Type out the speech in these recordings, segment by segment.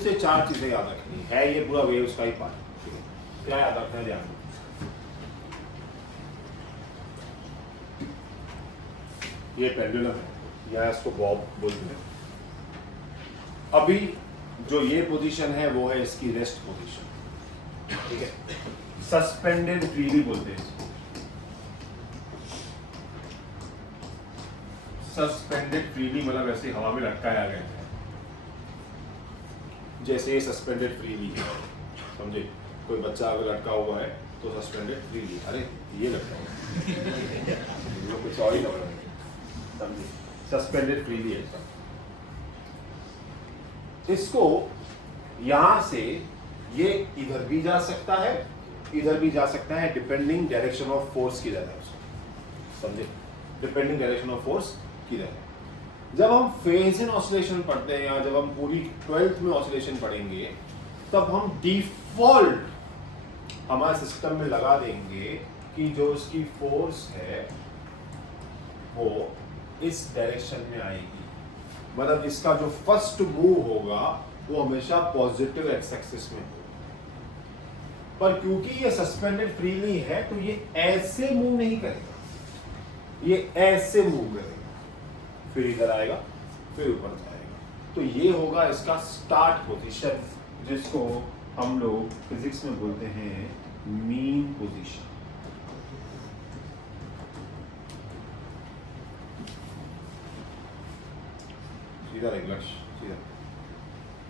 से चार चीजें याद रखनी है, ये पूरा वेव्स का ही पार्ट। क्या याद रखना है ध्यान में, ये पेंडुलम है या इसको बॉब बोलते हैं। अभी जो ये पोजीशन है वो है इसकी रेस्ट पोजीशन, ठीक है। सस्पेंडेड फ्रीली बोलते हैं इसको, सस्पेंडेड फ्रीली मतलब ऐसे हवा में लटकाया गया है, जैसे ये सस्पेंडेड फ्रीली है, समझे। कोई बच्चा अगर लटका हुआ है तो सस्पेंडेड फ्रीली, अरे ये लटका हुआ है कुछ और ही लग रहा है, समझे। सस्पेंडेड फ्रीली है सब। इसको यहां से ये इधर भी जा सकता है, इधर भी जा सकता है, डिपेंडिंग डायरेक्शन ऑफ फोर्स किधर है उसको, समझे। डिपेंडिंग डायरेक्शन ऑफ फोर्स किधर है। जब हम फेज इन ऑसिलेशन पढ़ते हैं या जब हम पूरी 12th में ऑसिलेशन पढ़ेंगे, तब हम डिफॉल्ट हमारे सिस्टम में लगा देंगे कि जो इसकी फोर्स है वो इस डायरेक्शन में आएगी, मतलब इसका जो फर्स्ट मूव होगा वो हमेशा पॉजिटिव एक्स एक्सिस में होगा। पर क्योंकि ये सस्पेंडेड फ्रीली है तो ये ऐसे मूव नहीं करेगा, ये ऐसे मूव करेगा, फिर इधर आएगा, फिर ऊपर जाएगा। तो ये होगा इसका स्टार्ट पोजीशन, जिसको हम लोग फिजिक्स में बोलते हैं मीन पोजीशन। सीधा एक लक्ष्य, सीधा।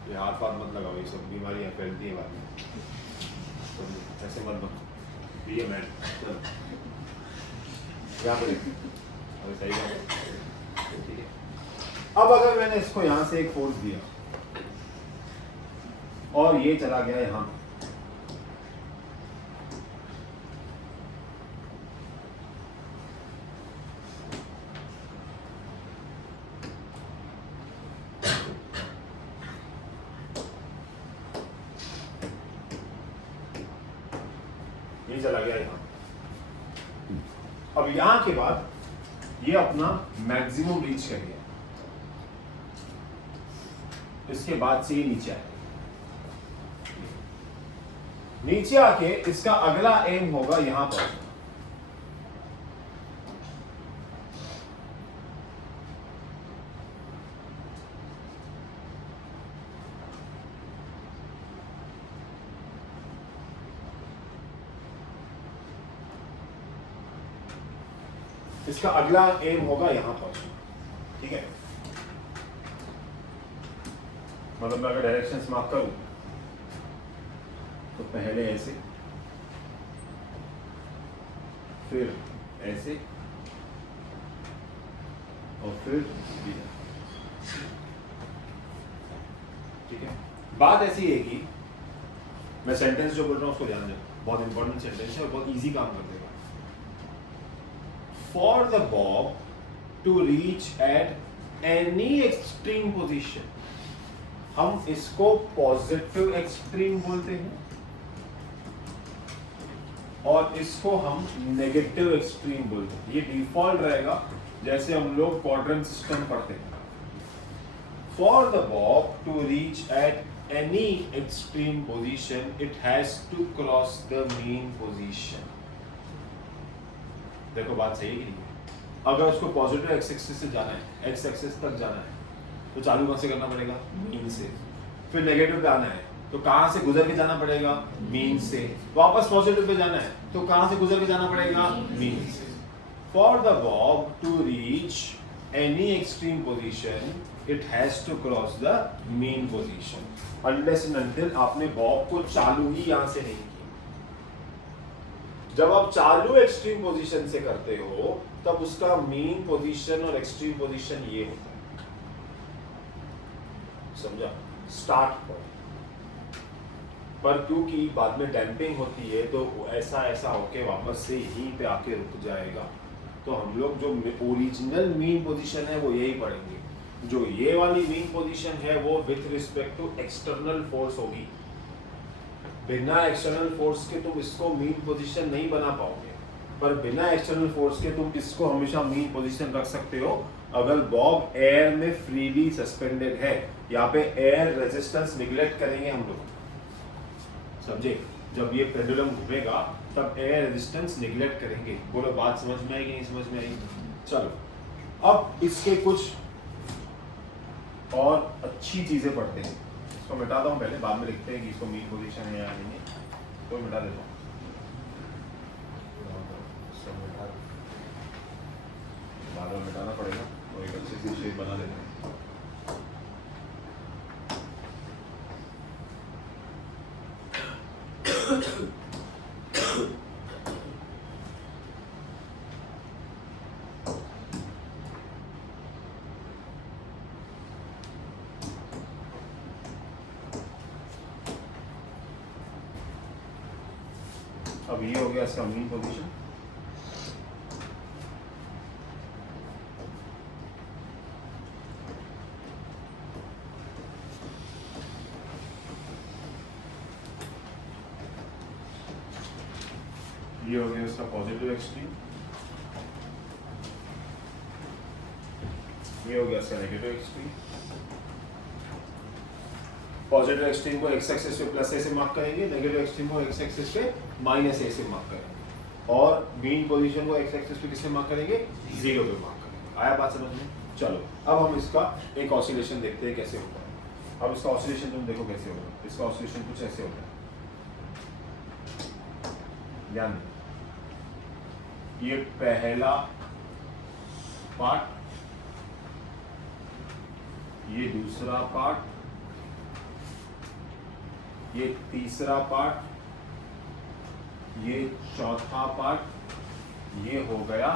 ये हाथ पाथ मत लगाओ, ये सब बीमारियां फैलती है बाद में, तो ऐसे मत बनो। ये मैन यहाँ पर अरे सही बात है, ठीक है। अब अगर मैंने इसको यहां से एक फोर्स दिया और ये चला गया यहां, ये चला गया यहां। अब यहां के बाद ये अपना मैक्सिमम रीच कर गया, इसके बाद से ये नीचे आएगा। नीचे आके इसका अगला एम होगा यहां पर, इसका अगला एम होगा यहां पर, ठीक है। मतलब मैं अगर डायरेक्शन मार्क करूं तो पहले ऐसे, फिर ऐसे और फिर इधर, ठीक है। बात ऐसी है कि मैं सेंटेंस जो बोल रहा हूं उसको ध्यान दें, बहुत इंपॉर्टेंट सेंटेंस है और बहुत इजी काम कर देगा। For the bob to reach at any extreme position, हम इसको पॉजिटिव एक्सट्रीम बोलते हैं और इसको हम नेगेटिव एक्सट्रीम बोलते हैं। ये डिफॉल्ट रहेगा जैसे हम लोग क्वाड्रेंट सिस्टम पढ़ते हैं। For the bob to reach at any extreme position it has to cross the mean position. देखो बात सही है कि नहीं। अगर उसको पॉजिटिव एक्स एक्सिस से जाना है, एक्स एक्सिस तक जाना है, तो चालू कहां से करना पड़ेगा? मीन से। फिर नेगेटिव पे आना है तो कहां से गुजर के जाना पड़ेगा? मीन से। वापस पॉजिटिव पे जाना है तो कहां से गुजर के जाना पड़ेगा? मीन से। For the bob to reach any extreme position it has to cross the mean position. Unless and until आपने बॉब को चालू ही यहां से नहीं किया। जब आप चालू एक्सट्रीम पोजीशन से करते हो तब उसका मीन पोजीशन और एक्सट्रीम पोजीशन ये होता है, समझा? Start point. पर क्योंकि बाद में डैम्पिंग होती है तो ऐसा ऐसा होके वापस से यहीं पे आके रुक जाएगा। तो हम लोग जो ओरिजिनल मीन पोजीशन है वो यही पढ़ेंगे। जो ये वाली मीन पोजीशन है वो with respect to external force होगी। बिना एक्सटर्नल फोर्स के तुम इसको मीन पोजीशन नहीं बना पाओगे, पर बिना एक्सटर्नल फोर्स के तुम इसको हमेशा मीन पोजीशन रख सकते हो। अगर बॉब एयर में फ्रीली सस्पेंडेड है यहाँ पे एयर रेजिस्टेंस निगलेक्ट करेंगे हम लोग, समझे? जब ये पेंडुलम घूमेगा तब एयर रेजिस्टेंस निगलेक्ट करेंगे। बोलो बात समझ में आएगी नहीं समझ में आएगी? चलो अब इसके कुछ और अच्छी चीजें पढ़ते हैं। इसको मिटाता हूँ पहले, बाद में लिखते हैं कि इसको मीन पोजीशन है या नहीं है, तो मिटा देता हूँ। बाद में मिटाना पड़ेगा, तो एक अच्छी सी शेप बना देते हैं। अब ये हो गया इसका मीन पोजीशन। ये हो गया इसका पॉजिटिव एक्सट्रीम, ये हो गया इसका नेगेटिव एक्सट्रीम। पॉजिटिव एक्सट्रीम को एक्स एक्सिस पे प्लस ए से मार्क करेंगे, नेगेटिव एक्सट्रीम को एक्स एक्सिस पे माइनस ए से मार्क करेंगे, और मीन पोजीशन को एक्स एक्सिस पे किससे मार्क करेंगे? 0 पे मार्क करेंगे। आया बात समझ में? चलो अब हम इसका एक ऑसिलेशन देखते हैं कैसे होता है। अब इसका ऑसिलेशन तुम देखो कैसे होगा। इसका ऑसिलेशन कुछ ऐसे होता है, ध्यान, ये पहला पार्ट, ये दूसरा पार्ट, ये तीसरा पार्ट, ये चौथा पार्ट, ये हो गया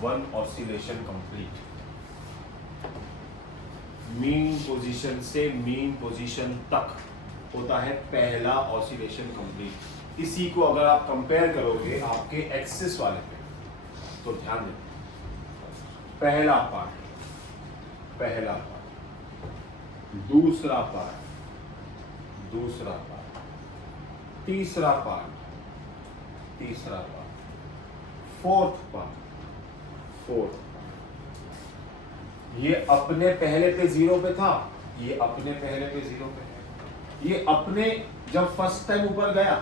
one oscillation complete. Mean position से मीन पोजीशन तक होता है पहला ऑसिलेशन कंप्लीट। इसी को अगर आप कंपेयर करोगे आपके एक्सिस वाले पे, तो ध्यान दें, पहला पार्ट, दूसरा पार्ट, तीसरा पार्ट, फोर्थ पार्ट, ये अपने पहले पे 0 पे था, ये अपने पहले पे 0 पे है। ये अपने जब फर्स्ट टाइम ऊपर गया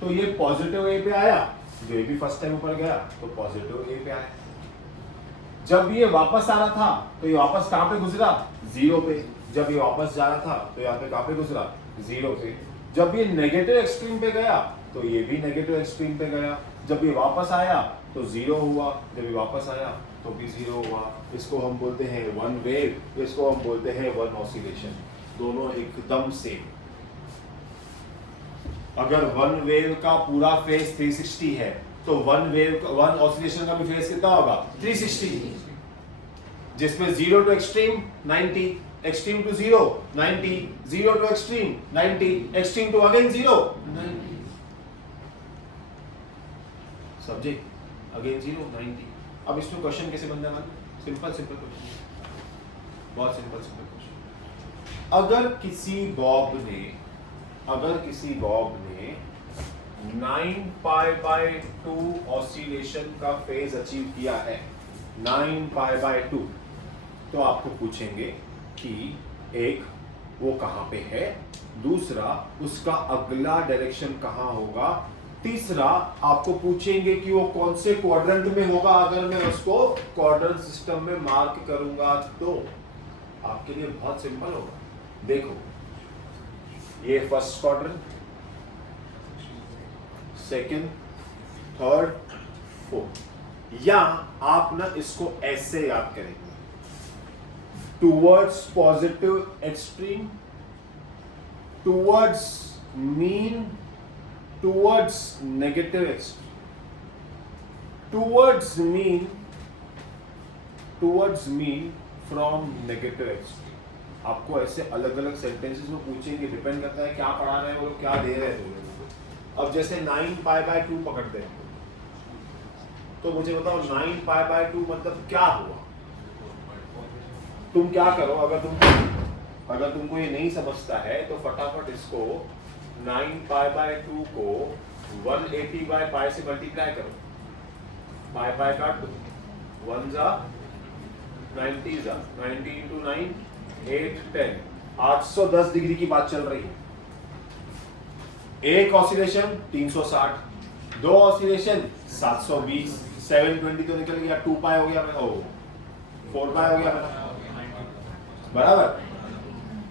तो ये पॉजिटिव ए पे आया, जो ये भी फर्स्ट टाइम ऊपर गया तो पॉजिटिव ए पे आया। जब ये वापस आ रहा था तो ये वापस कहां पे गुजरा? 0 पे। जब ये वापस जा रहा था तो यहाँ पे कहां पे गुजरा? 0 पे। जब ये नेगेटिव एक्सट्रीम पे गया तो ये भी नेगेटिव एक्सट्रीम पे गया। जब ये वापस आया तो 0 हुआ, जब ये वापस आया तो भी 0 हुआ। इसको हम बोलते हैं वन वेव, इसको हम बोलते हैं वन ऑसिलेशन। दोनों एकदम सेम। अगर वन वेव का पूरा फेज 360 है तो वन ऑसिलेशन का भी फेज कितना होगा? 360, जिसमें 0 to extreme 90, extreme to 0 90, 0 to extreme 90, extreme to again 0 90। समझे? अगेन 0 90। अब इसमें क्वेश्चन कैसे बनता है? सिंपल क्वेश्चन, बहुत सिंपल क्वेश्चन। अगर किसी बॉब ने 9π/2 ऑसिलेशन का फेज अचीव किया है, 9π/2, तो आपको पूछेंगे कि एक वो कहां पे है, दूसरा उसका अगला डायरेक्शन कहां होगा, तीसरा आपको पूछेंगे कि वो कौन से क्वाड्रेंट में होगा। अगर मैं उसको क्वाड्रेंट सिस्टम में मार्क करूंगा तो आपके लिए बहुत सिंपल होगा। देखो, ये first quadrant, second, third, fourth, या आप ना इसको ऐसे याद करेंगे, towards positive extreme, towards mean, towards negative extreme, towards mean from negative extreme. आपको ऐसे अलग अलग सेंटेंसेस में पूछेंगे, डिपेंड करता है क्या पढ़ा रहे हैं वो लोग, क्या दे रहे हैं। अब जैसे 9π/2 पकड़ते हैं, तो मुझे बताओ 9π/2 मतलब क्या हुआ। तुम क्या करो, अगर तुमको ये नहीं समझता है तो फटाफट इसको 9π/2 को 180/π से मल्टीप्लाई करो, पाई काट दो, 1 जा 90 जा, 90 × 9 8 10, 810 डिग्री की बात चल रही है। एक ऑसिलेशन 360, दो ऑसिलेशन 720, 720 तो निकल गया, 2 पाई हो गया मेरा, 4 पाई हो गया मेरा, बराबर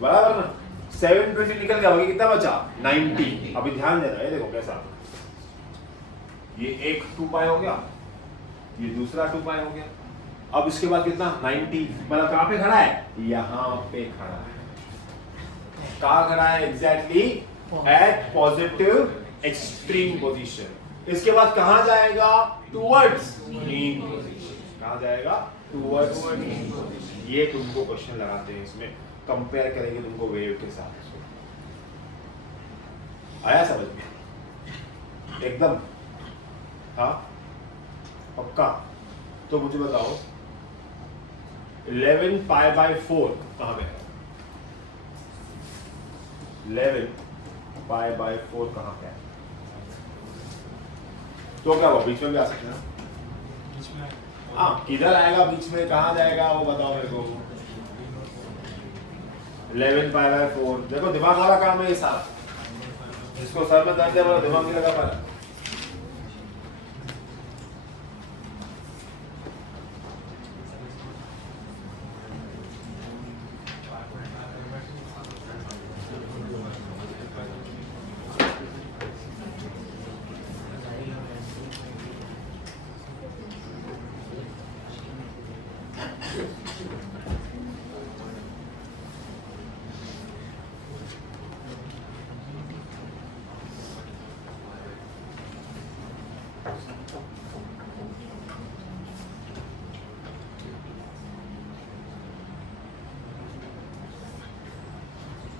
बराबर ना। 720 निकल गया, बाकी कितना बचा 90। अभी ध्यान देना है, देखो कैसा, ये एक 2 पाई हो गया, ये दूसरा 2 पाई हो गया। अब इसके बाद कितना 90, मतलब कहां पे खड़ा है, यहां पे खड़ा है। कहां खड़ा है exactly, at positive extreme position. इसके बाद कहां जाएगा, टुवर्ड्स मीन पोजीशन। कहां जाएगा, टुवर्ड्स मीन पोजीशन। ये तुमको क्वेश्चन लगाते हैं, इसमें कंपेयर करेंगे तुमको वेव के साथ। आया समझ में एकदम, हाँ पक्का। तो मुझे बताओ 11 पाई बाय 4 कहां पे है, 11 पाई बाय 4 कहां पे है, तो क्या वो बीच में भी आ सकते हैं। हाँ किधर आएगा बीच में, कहां जाएगा वो बताओ मेरे को। 11 पाई बाय 4, देखो दिमाग वाला काम है ये सारा। जिसको सर में दर्द है वो दिमाग नहीं लगा पा रहा।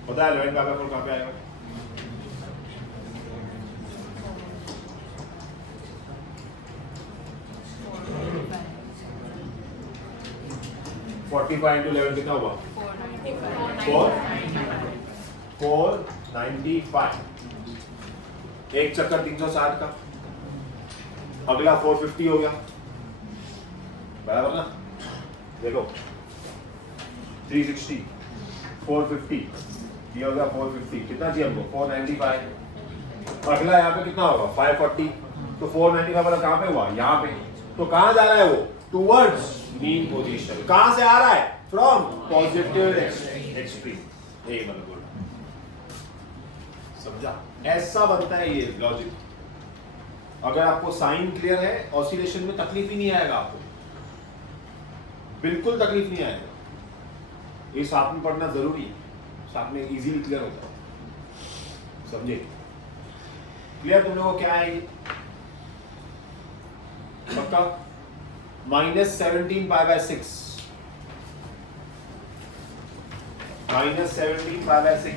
पता है 11 पाई बाय 4 कहां पे आएगा, फोर्टी फाइव इंटू 11 कितना हुआ, 495। एक चक्कर 360 का, अगला 450 हो गया, बराबर ना। देखो 360, 450, ये हो गया 450, कितना चाहिए हमको 495। अगला यहाँ पे कितना होगा 540, तो 495 वाला कहाँ पे हुआ, यहाँ पे। तो कहाँ जा रहा है वो, टुवर्ड्स मीन पोजीशन। कहाँ से आ रहा है, फ्रॉम पॉजिटिव एक्सट्रीम। यही मतलब बोल, समझा, ऐसा बनता है ये लॉजिक। अगर आपको साइन क्लियर है, ऑसिलेशन में तकलीफ ही नहीं आएगा आपको, बिल्कुल तकलीफ नहीं आएगा। ये साथ में पढ़ना जरूरी है, साथ में इजीली क्लियर होता है, समझे। क्लियर तुम लोगों को क्या है ये पक्का। -17 pi by 6, -17 pi by 6।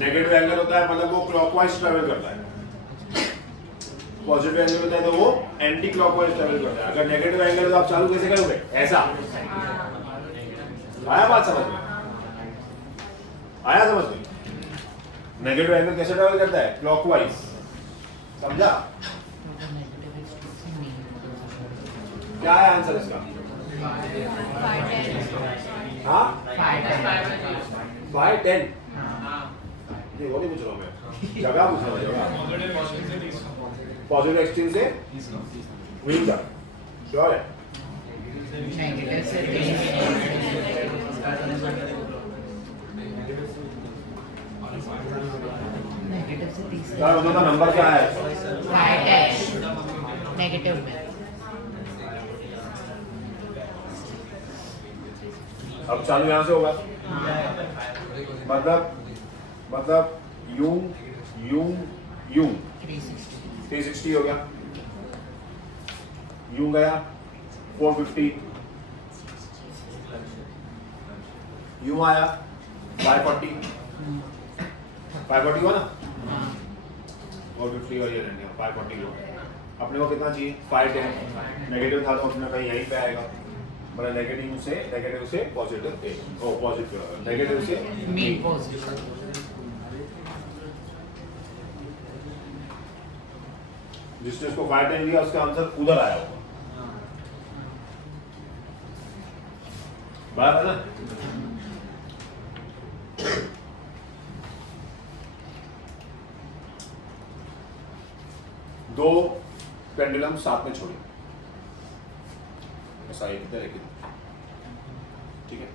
Negative angle होता है मतलब वो क्लॉकवाइज ट्रेवल करता है, पॉजिटिव एंगल होता है तो वो एंटी क्लॉकवाइज ट्रेवल करता है। अगर नेगेटिव एंगल है तो आप चालू कैसे करोगे, ऐसा। आया बात समझ में, आया समझ में। नेगेटिव एंगल कैसे ट्रेवल करता है, क्लॉकवाइज, समझा। क्या है आंसर इसका, हाँ 510। ये वो नहीं पूछ रहा हूँ मैं, जगह पूछ रहा हूँ, जगह पॉजिटिव एक्सट्रीम से मीन तक, श्योर है। नेगेटिव से 30 यार दोनों का नंबर क्या है? नेगेटिव में। अब चालू यहाँ से होगा, मतलब यूं यूं यूं 360 हो गया, यूं गया 450, यूं आया 540 हुआ ना, 450 और ये 540 हो गया। अपने को कितना चाहिए? 510। नेगेटिव था तो अपना कहीं यहीं पे आएगा, मतलब नेगेटिव से positive pay, O positive negative से मीन पॉजिटिव। जिसने इसको 510 लिया उसका आंसर उधर आया होगा, बराबर ना? दो पेंडुलम साथ में छोड़े, ऐसा इधर एक इधर, ठीक है।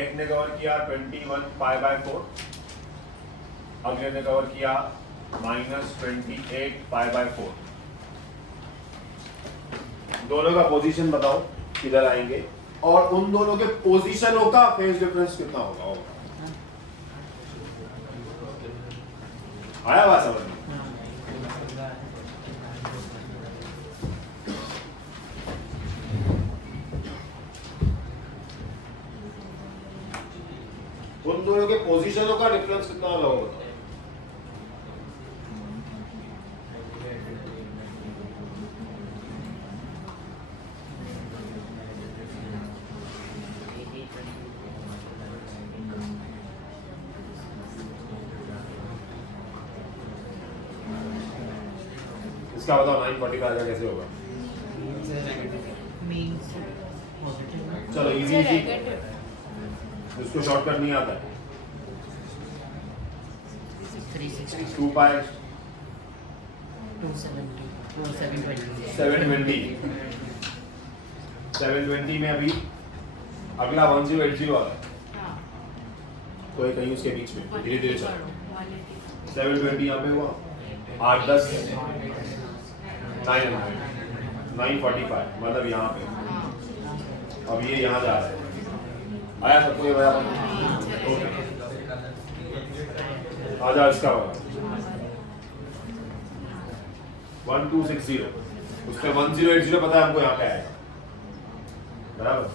एक ने कवर किया 21 π/4, अगले ने कवर किया -28 π/4। दोनों का पोजीशन बताओ किधर आएंगे, और उन दोनों के पोजीशनों का फेज डिफरेंस कितना होगा? आया बात समझ में? उन दोनों के पोजीशनों का डिफरेंस कितना होगा बताओ? इसका बताओ 945 का कैसे होगा? चलो इजी, उसको शॉर्टकट नहीं आता है। 2 π 720 में अभी अगला 1080 वाला है, तो ये कहीं उसके बीच में धीरे धीरे चलो। 720 यहाँ पे हुआ, 8 10 945, मतलब यहाँ पे। अब ये यहाँ जा रहा है, आया सबको ये बराबर? आ जाओ इसका वाला 1260, उसमें 1080 पता है हमको यहाँ पे आएगा, बराबर?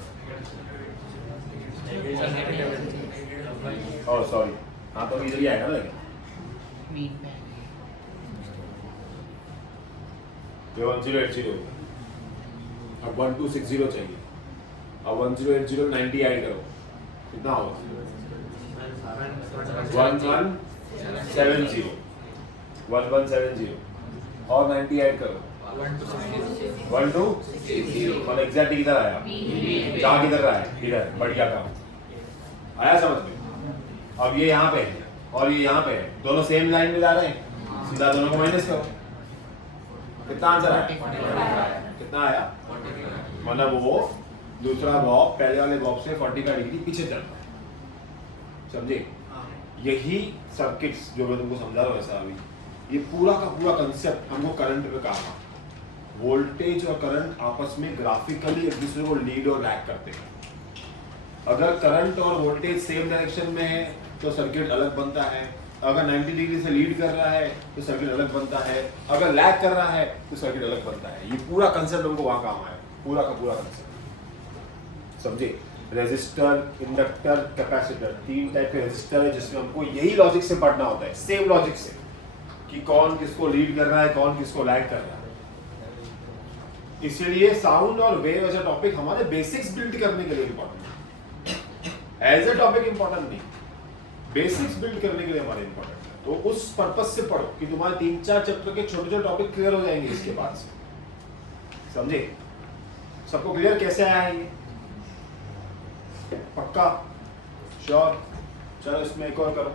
ओह सॉरी, हाँ तो इधर ही आएगा ना, लेकिन ये 1080 होगा। अब 1260 चाहिए, अब 1080 90 ऐड करो, कितना होगा? 1170, 1170 और 90 ऐड करो, 1260, और एग्जैक्ट किधर आया? जहाँ किधर रहा है, इधर। बढ़िया काम आया समझ में? अब ये यहाँ पे है और ये यहाँ पे है, दोनों सेम लाइन में जा रहे हैं, सीधा दोनों को माइनस करो, कितना आंसर आया? कितना आया? मतलब वो दूसरा बॉब पहले वाले बॉब से 45 डिग्री पीछे चल रहा है, समझे? यही सर्किट्स जो मैं तुमको समझा रहा हूँ ऐसा, अभी ये पूरा का पूरा कंसेप्ट हमको करंट पे कहा। वोल्टेज और करंट आपस में ग्राफिकली एक दूसरे को लीड और लैग करते हैं। अगर करंट और वोल्टेज सेम डायरेक्शन में है तो सर्किट अलग बनता है, अगर 90 डिग्री से लीड कर रहा है तो सर्किट अलग बनता है, अगर लैग कर रहा है तो सर्किट अलग बनता है। ये पूरा कंसेप्ट हमको वहां काम आया, पूरा का पूरा कंसेप्ट, समझे? रेजिस्टर, इंडक्टर, कैपेसिटर, 3 टाइप के रेजिस्टर है जिसमें हमको यही लॉजिक से पढ़ना होता है, सेम लॉजिक से, कि कौन किसको लीड कर रहा है, कौन किसको लैग कर रहा है। इसलिए साउंड और वेव एज अ टॉपिक हमारे बेसिक्स बिल्ड करने के लिए इंपॉर्टेंट है, एज अ टॉपिक इंपॉर्टेंट नहीं, बेसिक्स बिल्ड करने के लिए हमारे इंपॉर्टेंट है। तो उस पर्पज से पढ़ो कि तुम्हारे 3-4 चैप्टर के छोटे छोटे टॉपिक क्लियर हो जाएंगे इसके बाद से, समझे? सबको क्लियर कैसे आया है ये? पक्का? श्योर? चलो इसमें एक और करो।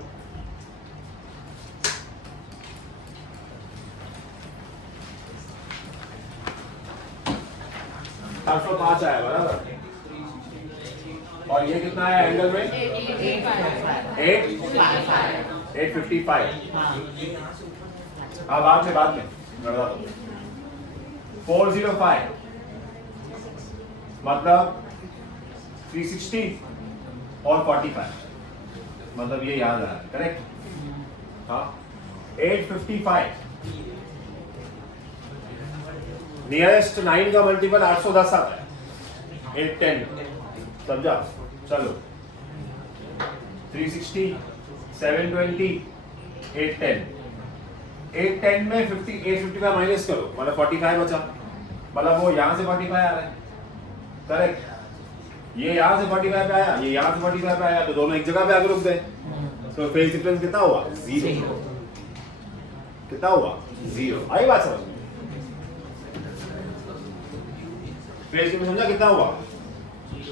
405 आया, बराबर? और ये कितना है एंगल में 855। हाँ बाद में गणना दो। 405 मतलब 360 और 45 मतलब ये याद रहा करेक्ट। हाँ 855 नियरेस्ट 9 का मल्टीपल 810 आता है 810 समझा। चलो 360 720 810 810 में 855 माइनस करो मतलब 45 बचा मतलब वो यहां से 45 आ रहा है करेक्ट। ये यहां से 45 पे आया ये यहां से 45 पे आया तो दोनों एक जगह पे आके रुक गए तो फेज डिफरेंस कितना हुआ 0। कितना हुआ 0। आई बात समझ में फेज डिफरेंस समझा कितना हुआ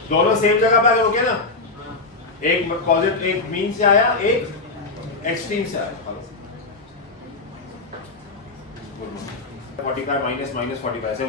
दोनों सेम जगह पे आके रुके ना एक पॉजिटिव एक मीन से आया एक एक्सट्रीम से आया 45 माइनस 45 से